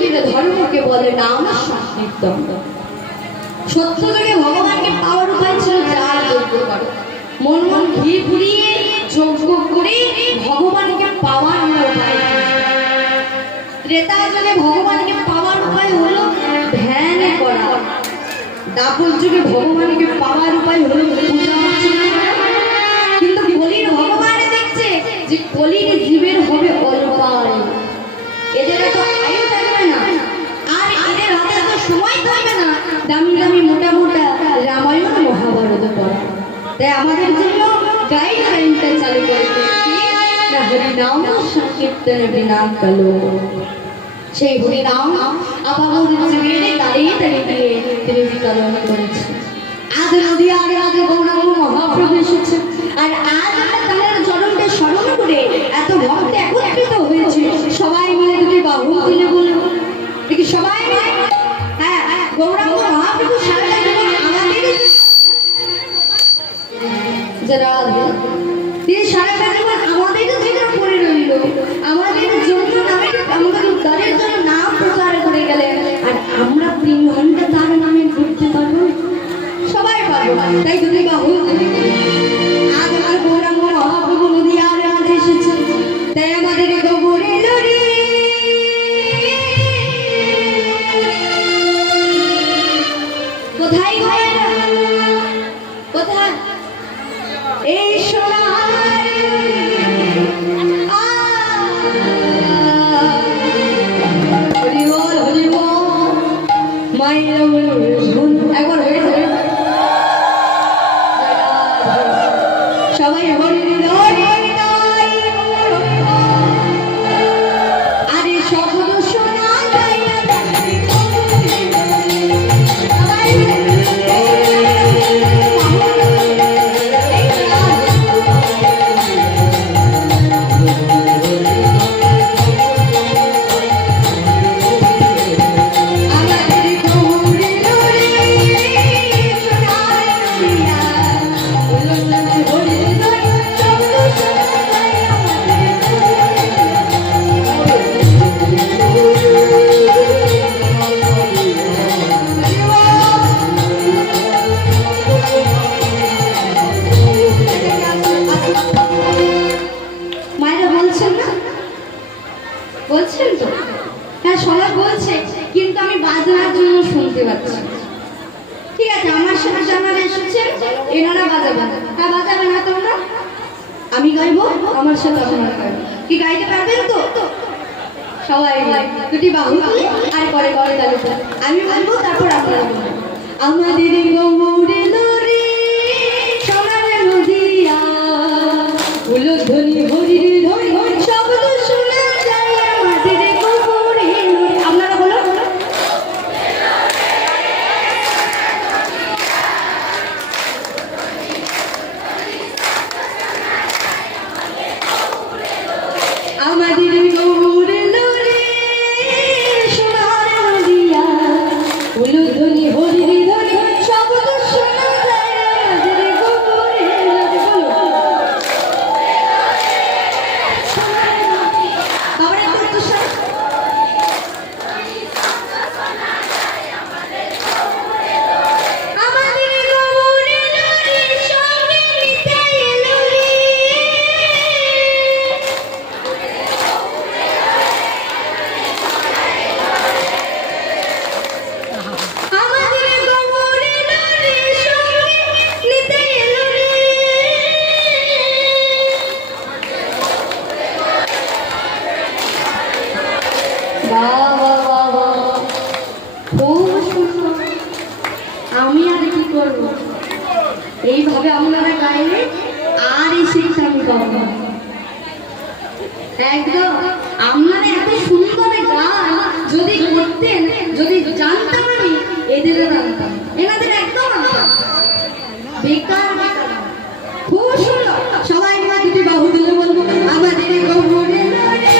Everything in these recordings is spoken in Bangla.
যুগের ধর্মকে বলে নাম সংকীর্তন। সত্য যুগে ভগবানকে পাওয়ার উপায় ছিল যার যজ্ঞ করে, মন মন ঘি পুড়িয়ে যজ্ঞ করে ভগবানকে পাওয়ার উপায়। ত্রেতা যুগে ভগবানকে পাওয়ার উপায় হলো ধ্যান করা। দ্বাপর যুগে ভগবানকে পাওয়ার উপায় হলো পূজা অর্চনা করা। কিন্তু কলির ভগবানে দেখছে যে কলির জীবের হবে অল্পায়, এদের তো আয়ু থাকবে না, আর এদের হাতে তো সময় থাকবে না দামি দামি মোটা মোটা রামায়ণ মহাভারত পড়া। তাই আমাদের জন্য গাইডলাইনটা চালু করেছে না, হরিনাম সংকীর্তন বিনা কালো। সেই হরিনাম আপামর জীবনে দাঁড়িয়ে দাঁড়িয়ে তিনি বিতরণ করেছেন। আজ নদী আর আজ গৌরাঙ্গ মহাপ্রভু এসেছে, আর আজ আমরা তাদের চরণকে স্মরণ করে এত ভক্ত একত্রিত হয়েছে। সবাই মিলে যদি বাহু তুলে বলবো দেখি সবাই মিলে, হ্যাঁ, গৌরাঙ্গ মহাপ্রভু সারাটা জীবন আমাদের যারা তিনি সারাটা জীবন আমাদের জীবন করে রইল, আমাদের জন্য আমাদের উদ্ধারের জন্য নাম প্রচার করে গেলেন। আর আমরা 3 ঘন্টা তার নামে ঘুরতে পারবো, সবাই পারবো। তাই যদি বাহু আজ আমার গৌরাঙ্গ মহাপ্রভু নদী আর আজ এসেছে, তাই আমাদের গোবরে লড়ি কোথায় কোথায় এই সোনার হরিবল হরিবল মায়ের একবার হয়েছে সবাই হরি আরে শব্দ শোনা যায় বলছেন তো? হ্যাঁ, সবাই বলছে, কিন্তু আমি বাজনার জন্য শুনতে পাচ্ছি। ঠিক আছে, আমার সাথে যারা এসেছে এনারা বাজাবেন। হ্যাঁ, বাজাবেন না তোমরা? আমি গাইবো, আমার সাথে আপনারা গাইবেন। কি গাইতে পারবেন তো? সবাই দুটি বাহু তুলে আর পরে করে তালে আমি বলবো, তারপর আপনারা বলবেন। আমাদের গৌরে লরি সোনার নদিয়া হলো ধ্বনি হরির ধ্বনি শব্দ শোনা যায় আমাদের গৌরে লরি। আপনারা বলো আমাদের গৌরে লরি সোনার নদিয়া হলো ধ্বনি হরির ধ্বনি শব্দ শোনা যায় আমাদের গৌরে লরি। বলো আমি আর কি করবো, এইভাবে আপনারা গাইলে আর এই শিক্ষা আমি পাবো না। একদম আপনারা এত সুন্দর গান যদি করতেন, যদি জানতাম আমি, এদেরও জানতাম, এনাদের একদম জানতাম। বেকার খুব সুন্দর। সবাই মিলে দুটি বাহু তুলে বলবো আমাদের গৌরে লরি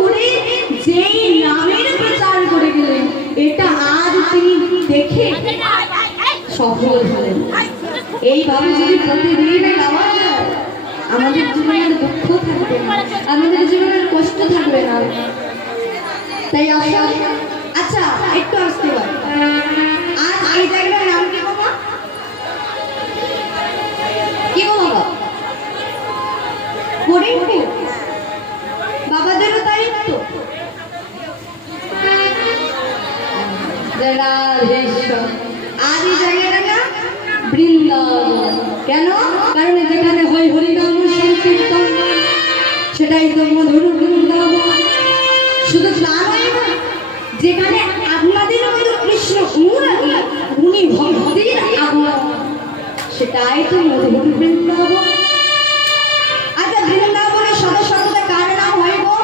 করে যেই নামের প্রচার করে গেলেন, এটা আজ তিনি দেখে সফল হলেন। এইভাবে যদি প্রতিদিন গাওয়া যায়, আমাদের জীবনের দুঃখ থাকবে না, আমাদের জীবনের কষ্ট থাকবে না। তাই আচ্ছা একটু আসতে পারি। আর এই জায়গাটার নাম কি বাবা? কি গো বাবা? হরিণপুর। বাবাদেরও তাই তো। আর এই জায়গাটা না বৃন্দাবন। কেন? কারণ যেখানে হয় হরিনাম সংকীর্তন, সেটাই তো মধুর বৃন্দাবন। শুধু তা নয়, যেখানে আপনাদের মতো কৃষ্ণ উনি ভক্তির আগমন, সেটাই তো মধুর বৃন্দাবন। আচ্ছা, বৃন্দাবনের সদস্যতা কার নাম হয় গো?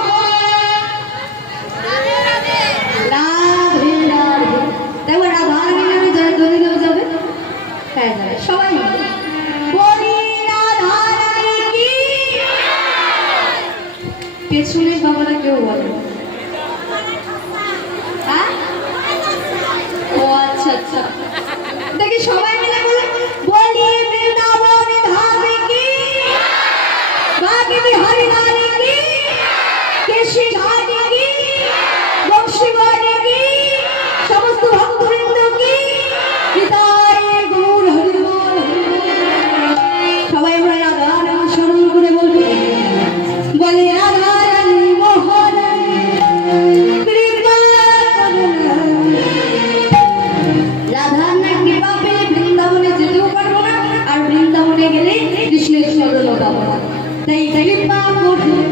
রাধে রাধে। দেখো রাধা রানী নামে যারা দলে দলে যাবে, হ্যাঁ যাবে সবাই বলি রাধা রানী কি। পেছনে বাবারা কেউ বলে, হ্যাঁ? ও আচ্ছা আচ্ছা, দেখি সবাই মিলে বলে বলি বৃন্দাবন ধামে কি, বাকি বিহারি রানী কি, কেশী ঘাটি কি, বংশীবাড়ি কি, সমস্ত ভক্তবৃন্দ কি, হৃদয় গৌর হরিবল। সবাই আমরা রাধা নাম স্মরণ করে বলবো, বলে রাধা রানী মহারানী কৃপা করুণা। রাধার না কৃপা পেলে বৃন্দাবনে যেতেও পারবো না, আর বৃন্দাবনে গেলে কৃষ্ণের চরণও পাবো না। তাই কৃপা করুন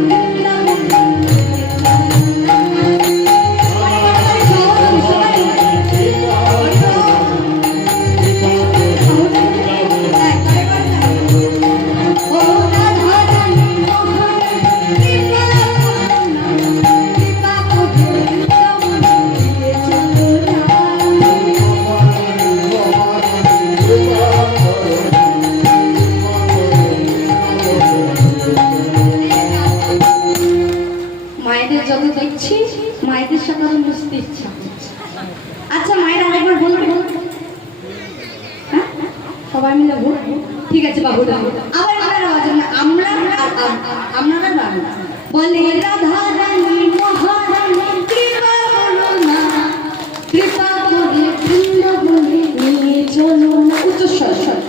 যত দেখছি মায়েদের সাথে আমার বুঝতে ইচ্ছা হচ্ছে। আচ্ছা মায়ের আরেকবার বলবে, হ্যাঁ সবাই মিলে বল। ঠিক আছে বাবু, আবার আবার আওয়াজ না, আমরা আপনারা গান বলে রাধা রানী মহারানী কৃপা করো না, কৃপা করে বৃন্দাবনে নিয়ে চলো না। উচ্চস্বর স্বর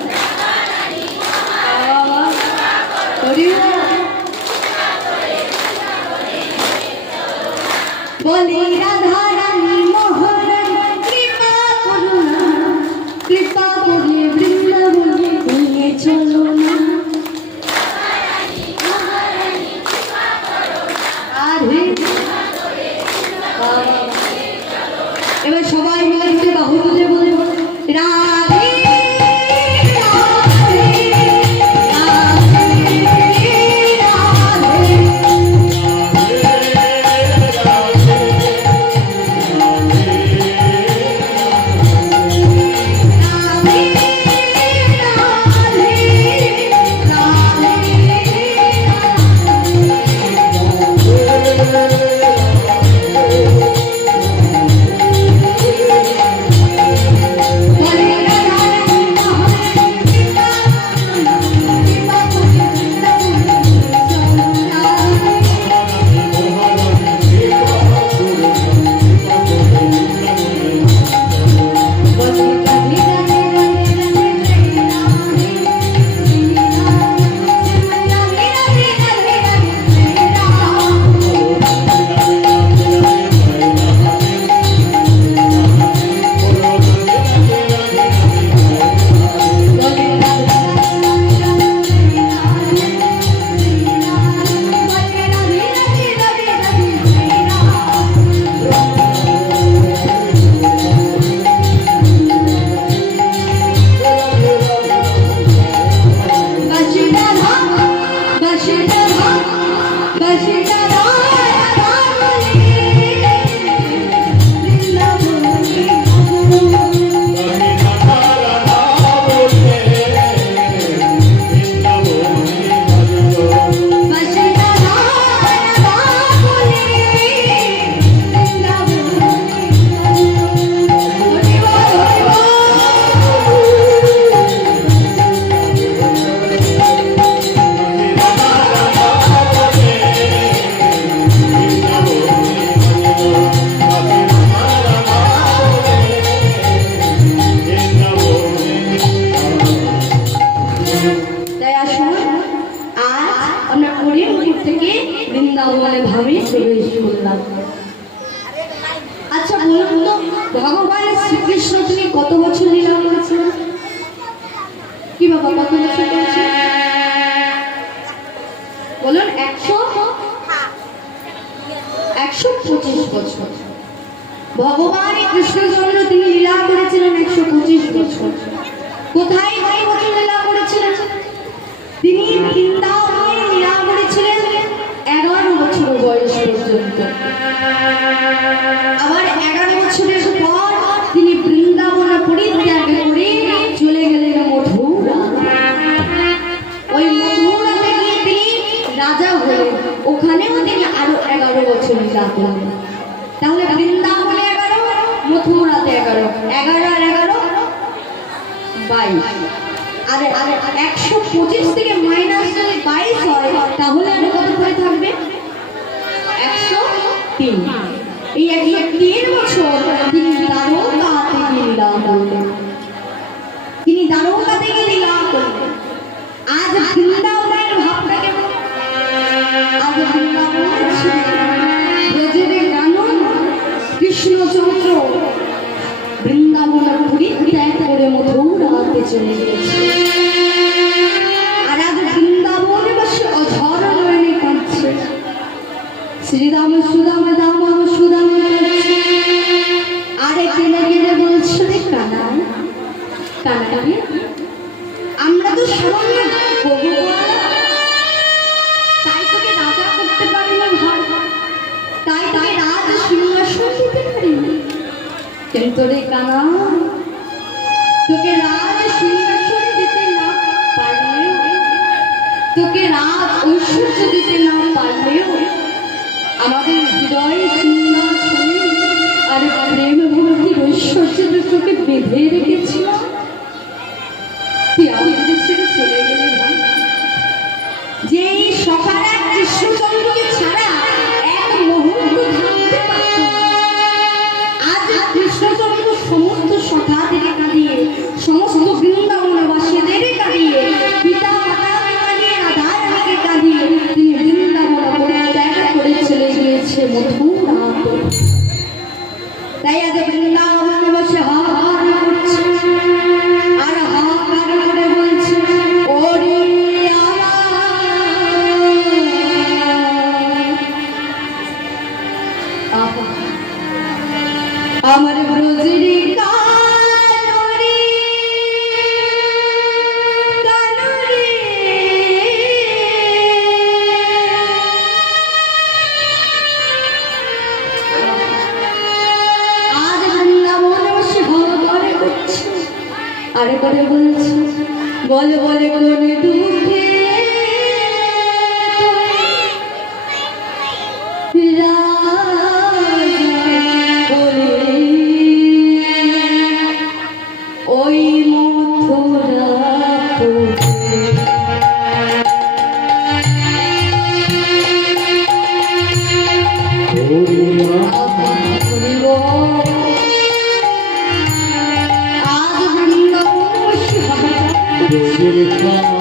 বলে রাধা রানী মহারানী কৃপা করো না, কৃপা করে বৃন্দাবনে নিয়ে চলো না। এবার সবাই মিলে বাহু তুলে বলবো রাধে প্রবেশ করলাম। আচ্ছা বলুন তো, ভগবান শ্রীকৃষ্ণ তিনি কত বছর লীলা করেছিলেন? কি বাবা, কত বছর করেছেন বলুন? 125 বছর। ভগবান কৃষ্ণচন্দ্র তিনি লীলা করেছিলেন 125 বছর। কোথায় কয় বছর লীলা করেছিলেন? তিনি বৃন্দাবনে লীলা করেছিলেন 11 বছর বয়স পর্যন্ত। আবার 11 বছরের পর তিনি বৃন্দাবন পরিত্যাগ করে চলে গেলেন মথুরা। ওই মথুরাতে গিয়ে তিনি রাজা হলেন, ওখানেও তিনি আরো 11 বছর লীলা করলেন। তাহলে বৃন্দাবনে 11, মথুরাতে 11, 11 আর 11 22। আর 125 থেকে মাইনাস যদি 22 হয় তাহলে আর কত করে থাকবে? 103। এই 103 বছর তিনি দ্বারকাতে লীলা করলেন। তিনি দ্বারকাতে লীলা করলেন। আজ বৃন্দাবনের ভাবটা কেমন? আজ বৃন্দাবনের ব্রজের কানন কৃষ্ণচন্দ্র বৃন্দাবন পরিত্যাগ করে মথুরাতে চলে গেছে। আর আজ বৃন্দাবনে বসে অঝর নয়নে কাঁদছে, শ্রীরাম সুদাম দাম সুদাম কাঁদছে। আরে কেনে কেনে বলছে রে কানা কানা, আমরা তো সামান্য ভগবান, তাই তোকে রাজা করতে পারি না ভাই, তাই তাই রাজ সিংহাসন দিতে পারি না। কিন্তু রে কানা, তোকে রাজ সিংহাসন দিতে না পারলেও, তোকে রাজ ঐশ্বর্য দিতে না পারলেও আমাদের হৃদয় সিংহাসনে আর প্রেম ভক্তির ঐশ্বর্য তোকে বেঁধে রেখেছিলাম। তুই আমাদের ছেড়ে চলে গেলে ভাই। যে এই সকালে কৃষ্ণচন্দ্রকে ছাড়া এক মুহূর্ত থাকতে পারত না। আজ কৃষ্ণচন্দ্র সমস্ত সখাদেরকে কাঁদিয়ে, সমস্ত বৃন্দাবনবাসীদের কাঁদিয়ে, পিতা মাতাকে কাঁদিয়ে, রাধা রানীকে কাঁদিয়ে তিনি বৃন্দাবন পরিত্যাগ করে চলে গিয়েছে মথুরাতে। তাই আজ বৃন্দাবনে বসে হাহাকার করছে আর হাহাকার করে বলছে, ওরে আমার ব্রজের কানরে কানরে, আজ বৃন্দাবনে বসে হাহাকার করছে আর করে বলছে, বলে বলে কোন দুঃখে ওই মথুরা আজ বৃন্দাবন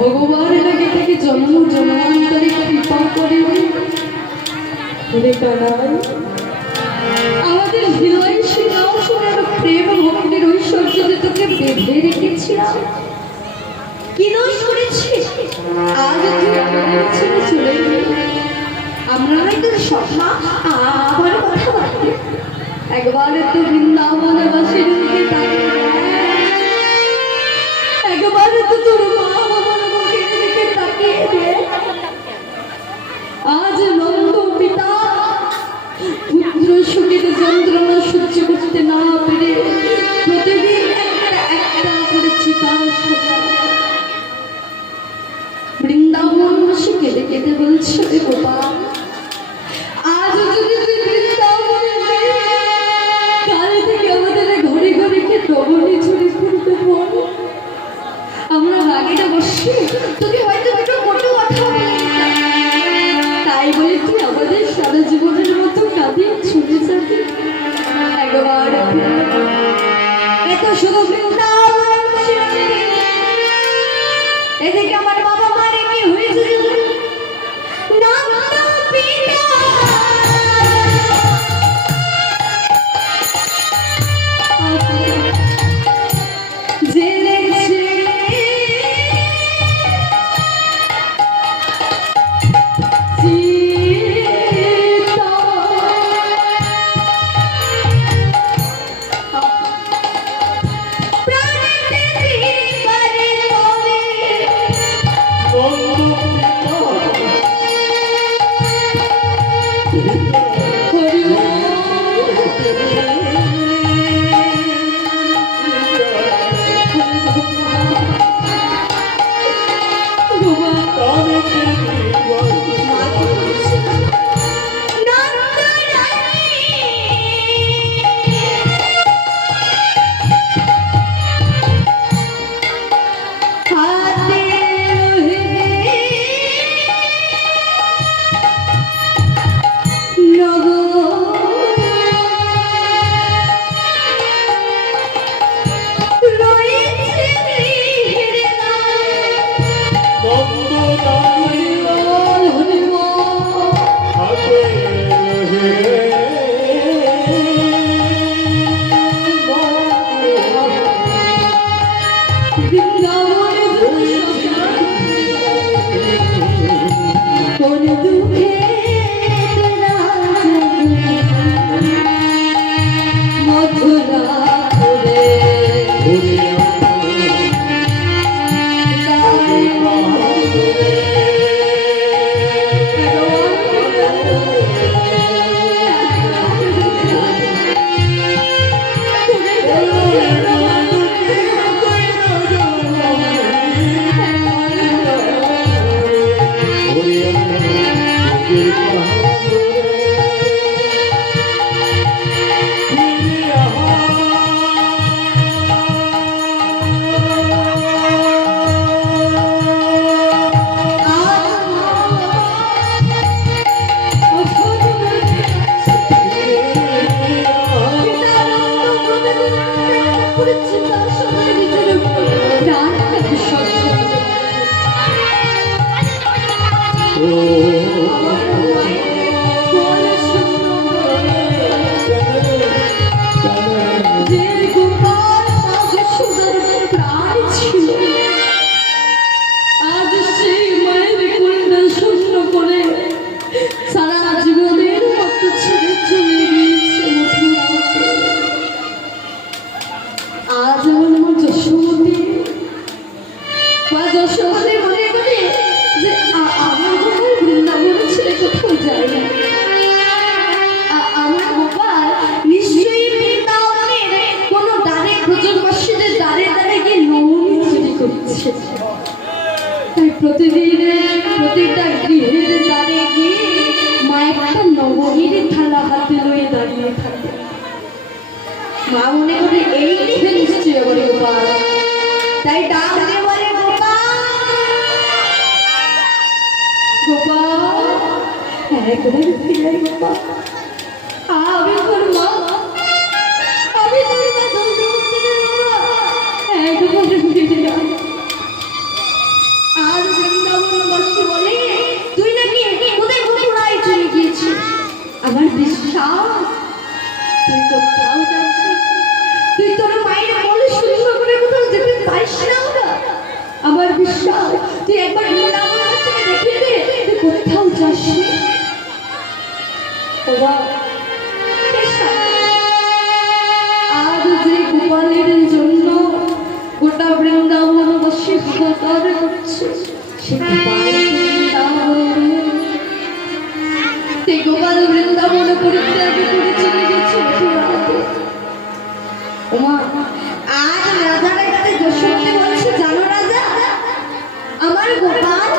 ভগবানের আগে থেকে জন্ম জন্মান্তরে কৃপা করে আমাদের হৃদয় সিংহাসনের প্রেম ভক্তির ঐশ্বর্য তোকে বেঁধে রেখেছিলাম। কি দোষ করেছি আজ ছেড়ে চলে গেলে? আমরা হয়তো স্বপ্না আবার কথা বলতে একবার তো বৃন্দাবনবাসীর দিকে তাকিয়ে, একবার তো তোর মা বাবার মুখের দিকে তাকিয়ে দে। আজ নন্দ পিতা পুত্র শোকের যন্ত্রণা সহ্য করতে না পেরে প্রতিদিন একটা একটা করে চিতা বৃন্দাবনবাসী কেঁদে কেঁদে বলছে, রে গোপাল, আজ যদি তুই বৃন্দাবনে কাল থেকে আমাদের ঘরে ঘরে কে ডবলি ছড়ি ফুলতে বল, আমরা রাগেটা বসে তোকে হয়তো একটু কটু কথা বলে, তাই বলে তুই আমাদের সারা জীবনের মতো কাঁদিয়ে ছুটে যাবি একবার। এত শুধু বৃন্দাবন এদিকে আমার বাবা মারে কি হয়েছে না তাই প্রতিটা গৃহের দ্বারে গিয়ে মা একটা নবমীর থালা হাতে লয়ে দাঁড়িয়ে থাকে। মা মনে করে এই গৃহে নিশ্চয় বলে গোপাল, তাই ডাক দিয়ে বলে গোপাল গোপাল। একবার ফিরে গোপাল, আমি তোর মা, আমি তোর মা, একবার ফিরে আর বৃন্দাবনবাসী বলে তুই নাকি কোথায় কোথায় চলে গিয়েছিস। আমার বিশ্বাস তুই কোথাও যাচ্ছিস, তুই তোর মায়ের বলে সুন্দর করে কোথাও যেতে পারিস না। আমার বিশ্বাস তুই একবার বৃন্দাবনবাসীকে দেখিয়ে দে তুই কোথাও যাসনি। আর যে গোপালের জন্য গোটা বৃন্দাবনবাসী হাহাকার করছে, গোপাল বৃন্দাবন পরিত্যাগ করে চলে গেছে। আজ রাজার কাছে যশোমতী বলছে, জানো রাজা আমার গোপাল,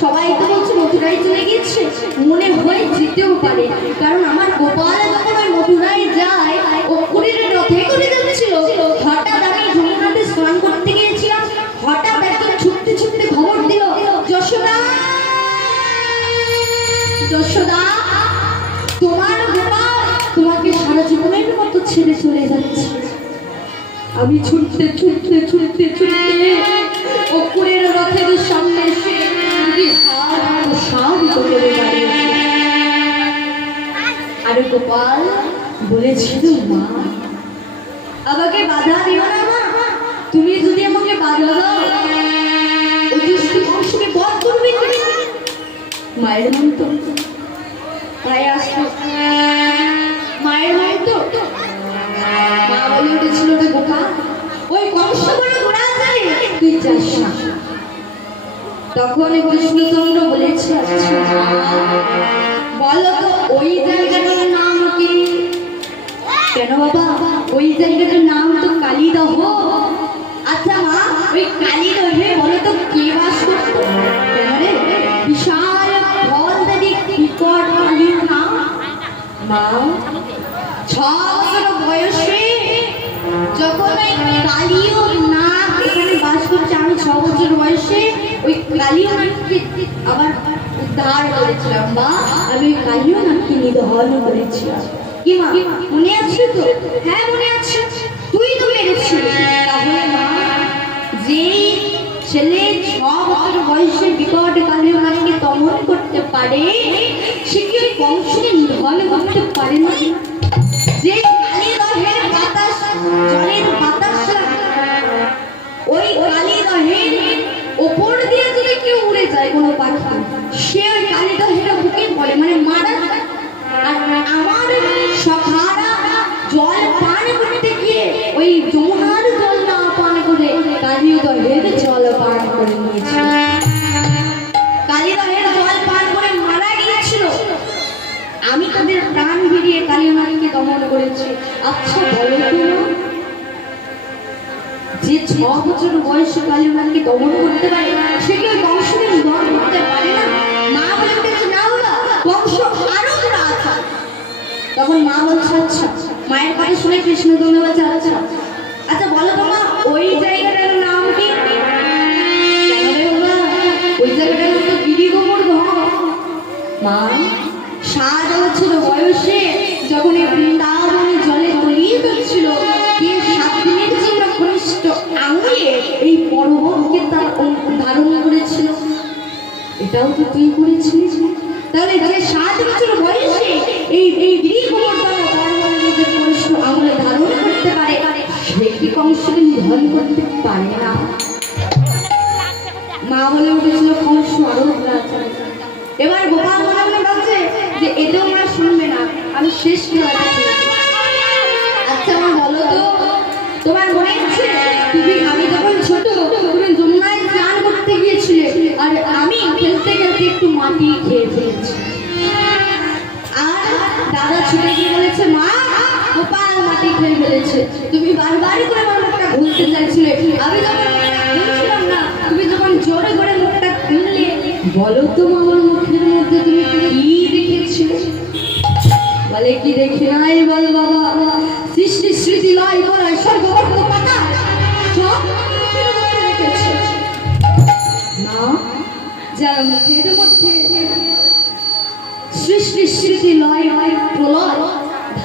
সবাই তো বলছে মথুরায় চলে গেছে, মনে হয় যেতেও পারে, কারণ আমার গোপাল যখন ওই মথুরায় যায় অকুরের রথে করে যাচ্ছিল, হঠাৎ আমি যমুনাতে স্নান করতে গিয়েছিলাম, হঠাৎ একজন ছুটতে ছুটতে খবর দিল, যশোদা যশোদা তোমার গোপাল তোমাকে সারা জীবনের মতো ছেড়ে চলে যাচ্ছে। আমি ছুটতে ছুটতে ছুটতে ছুটতে অকুরের রথের সামনে এসে আর গোপাল বলেছিল, মা আমাকে বাধা দিও না, মা তুমি যদি আমাকে বাধা দাও অংশকে বধ করবে। মায়ের মন তো মায়ের আসতো, মায়ের মায়ের তো মা বলে উঠেছিল, রে বোকা ওই কংস বড় গোড়া যায় তুই যাস না। তখন কৃষ্ণচন্দ্র বলেছে, আচ্ছা বলো তো ওই জায়গাটার নাম কি? কেন বাবা ওই জায়গাটার নাম তো কালীদহ। আচ্ছা মা ওই কালীদহে বলো তো কে বাস করতো? কেন রে বিশাল ফলদারি বিকট কালীর নাম। মা 6 বছর বয়সে যখন ওই কালীয় নাগ এখানে বাস করছে, আমি 6 বছর বয়সে ওই কালীয় নাগকে আবার উদ্ধার করেছিলাম। মা আমি ওই কালীয় নাগকে নিধন করেছিলাম। কি মা মনে আছে তো? হ্যাঁ মনে আছে, তুই তো মেরেছিস। তাহলে মা যে ছেলে 6 বছর বয়সে বিকট কালীয় নাগকে দমন করতে পারে সে কি ওই বংশকে নিধন করতে পারে না? যে কালীদহের বাতাস জলের বাতাস ওই কালীদহের ওপর দিয়ে যদি কেউ উড়ে যায় কোনো পাখি, সে ওই কালীদহের বুকে পড়ে, মানে মারা। আর আমার সখারা জল পান করতে গিয়ে ওই যমুনার জল না পান করে কালীদহের জল পান করে নিয়েছিল। কালীদহের জল পান করে মারা গিয়েছিল। আমি তাদের প্রাণ ভিড়িয়ে কালীমাকে দমন করেছি। আচ্ছা বলো তো যে 6 বছর বয়সে কালীমাকে দমন করতে পারে সে কি ওই বংশকে নিধন করতে পারে না? মা বলে উঠেছে, না বাবা বংশ আরো বড় আছে। তখন মা বলছে, আচ্ছা মায়ের কথা শুনে কৃষ্ণচন্দ্র বলছে, আচ্ছা আচ্ছা বলো তো মা ওই জায়গাটার নাম কি? ওই জায়গাটার নাম তো গিরিগোবর্ধন। মা 7 বছর বয়সে যখন এই বৃন্দাবনে জলে তলিয়ে যাচ্ছিল, কে 7 দিনের জন্য কনিষ্ঠ আঙুলে এই পর্বতকে তার ধারণ করেছিল। এটাও তো তুই করেছিস। তাহলে যে 7 বছর বয়সে এই গিরি গোবর্ধন নিজের কনিষ্ঠ আঙুলে ধারণ করতে পারে, সে কি কংসকে নিধন করতে পারে না? মা বলে উঠেছিল কংস আরো আছে। এবার গোপাল মনে মনে ভাবছে যে এটাও আমরা শুনবে না, আমি শেষ কি আছে। আচ্ছা মা বলো তো, তোমার মনে আছে আমি যখন ছোট তুমি যমুনায় স্নান করতে গিয়েছিলে, আর আমি খেলতে খেলতে একটু মাটি খেয়ে ফেলেছি, আর দাদা ছুটে গিয়ে বলেছে মা গোপাল মাটি খেয়ে ফেলেছে, তুমি বারবার করে আমার মুখটা ভুলতে চাইছিলে, আমি যখন বলছিলাম না তুমি যখন জোরে করে মুখটা খুললে, বলো তো আমার মুখের মধ্যে তুমি কি দেখেছিলে? বলে কি দেখি নাই বল বাবা, সৃষ্টি স্মৃতি লয় বলে সর্ববর্ত পাতা সব মুখের মধ্যে রেখেছে না, যার মুখের মধ্যে সৃষ্টি স্মৃতি লয় প্রলয়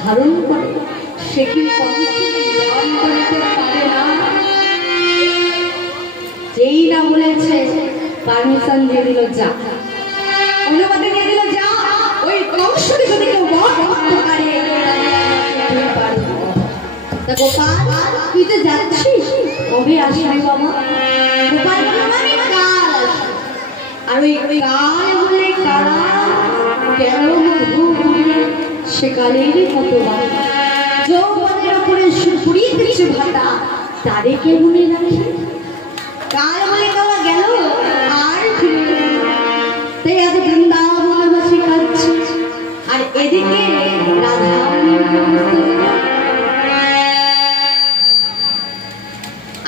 ধারণ করে, সে কি ধারণ করতে পারে না? যেই না বলেছে পারমিশন দিয়ে দিল, যা অনুমতি দিয়ে দিল, যা ওই কংসকে যদি কেউ বধ করতে পারে। তা গোপাল তুই তো যাচ্ছিস, কবে আসবি বাবা? গোপাল মানে কাল আসবে, আর ওই কাল বলে কারা কেন সে কালেরই কত যৌবনের উপরে সুপুরিয়ে দিচ্ছে ভাতা, তারে কে মনে রাখে? কাল বলে কালা গেল আর ফিরে, তাই আজ বৃন্দাবনবাসী কাঁদছে, আর এদিকে রাধা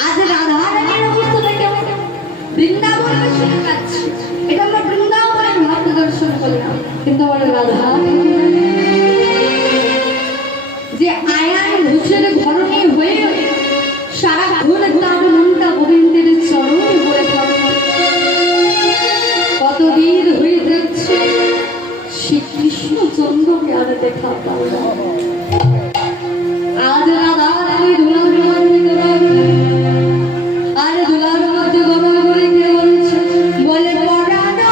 আজ রাধা রানীর অবস্থাটা কেমন? বৃন্দাবনবাসী কাঁদছে, এটা আমরা বৃন্দাবনের ভাগ্য দর্শন করলাম, কিন্তু আমার রাধা যে আয়ান ঘোষের ঘরণী হয়ে সারাক্ষণ তার মনটা গোবিন্দের চরণে পড়ে থাকে, কতদিন হয়ে যাচ্ছে শ্রীকৃষ্ণ চন্দ্রকে আর দেখা পাও না। আজ রাধা রানী ধুলার মধ্যে আর ধুলার মধ্যে গমন করে কে বলছে, বলে পড়ানো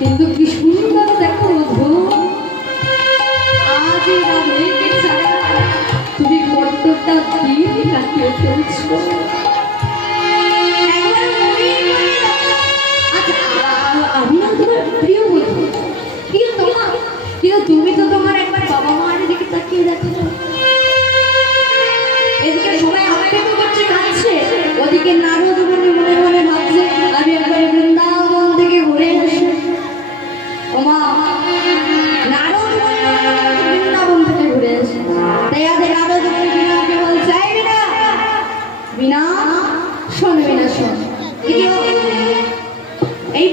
কিন্তু কি সুন্দর দেখো আজ তুমি কতটা দিন কাটিয়ে ফেলছো। আমি না তোমার প্রিয় বলবো, কিন্তু তুমি তো তোমার একবার বাবা মার দিকে তাকিয়ে দেখো, এদিকে সবাই আমাকে তো করছে কাঁদছে, ওদিকে নারদ মনে মনে ভাবছে আমি একবার বৃন্দাবন থেকে ঘুরে আসি। ওমা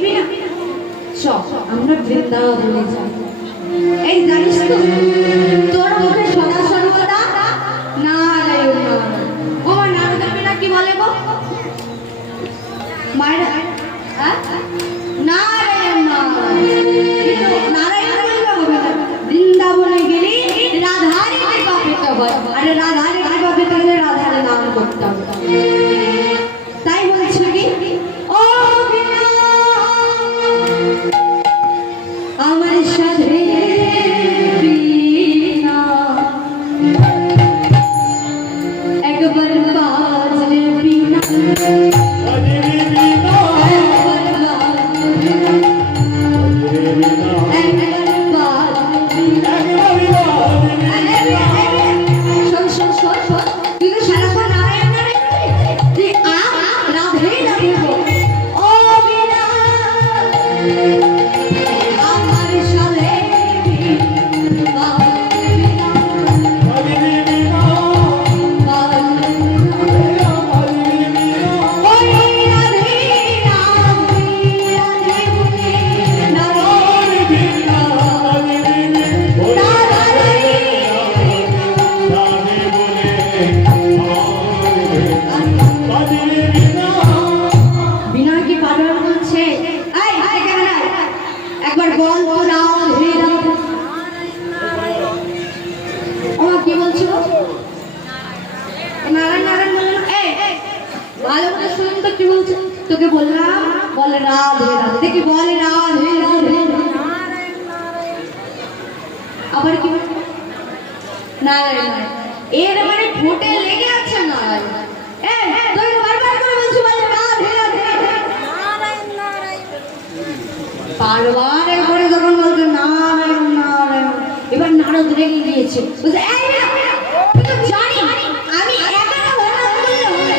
নিবি না? চল আমরা বৃন্দাবনে যাই। এই জানিস তো তোর মুখে সদা সর্বদা নারায়ণ নারায়ণ। ও নারদের বিনা কি বলে গো মায়েরা? নারায়ণ নারায়ণ। কিন্তু নারায়ণ বললে হবে না, বৃন্দাবনে গেলে রাধারে কৃপা পেতে হয়, আর রাধারে কৃপা পেতে গেলে রাধারে নাম করতে হবে। তাই বলছে কি ও আমার সাথে একবার বাজলে বিনা তোকে বললাম বলে রাধে রাধে, দেখি বলে রাধে রাধে, আবার কি নারায়ণ। এর মানে ঠোঁটে লেগে আছে নারায়ণ। তুই বারবার করে বলছি বলে রাধে রাধে, বারবার করে যখন বলছে নারায়ণ নারায়ণ, এবার নারদ রেগে গিয়েছে, বলছে এই না তুই তো জানি আমি একা না বললে হবে,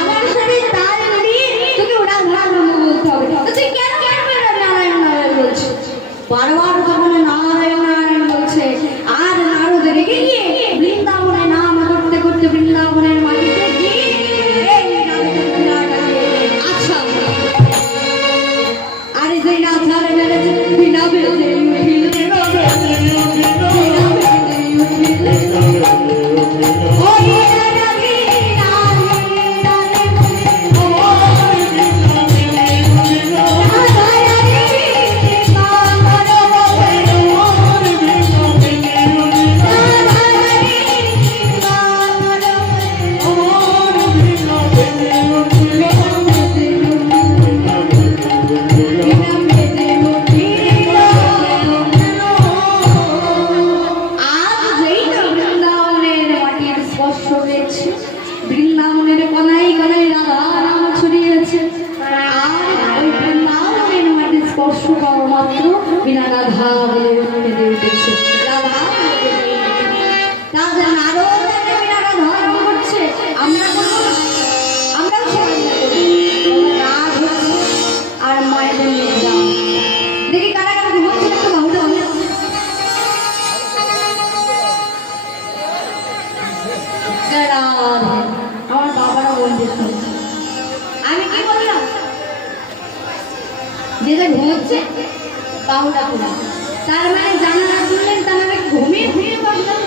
আমার সাথে তাল মিলিয়ে তোকে ওরা নারায়ণ বলতে হবে। তুই কেন কেন নারায়ণ নারায়ণ বলছিস? বারবার যখন নারায়ণ নারায়ণ বলছে আর নারদ রেগে গিয়ে বৃন্দাবনে নাম করতে করতে বৃন্দাবনের মাটিতে গিয়ে আচ্ছা আরে যে না ধারে মেরেছে বিনা বেরোতে বৃন্দাবনের কনাই কনাই রাধা নাম ছড়িয়েছে, আর ওই বৃন্দাবনের মাটি স্পর্শ করা মাত্র বিনা রাধা বলে কেঁদে উঠেছে। রাধা তাদের নারদ বিনা রাধা নাম করছে, আমরা আমরাও সবাই রাধ হচ্ছে আর মায়ের নিয়ে দেখি কারা কারা ঘুমাচ্ছে একটু বাহুটা হবে। আমার বাবারা বলতে শুনছে, আমি কি বললাম যেটা ঘুমোচ্ছে বাহুটা খোলা, তার মানে জানালা খুললেন তার মানে ঘুমিয়ে ঘুমিয়ে বসলাম।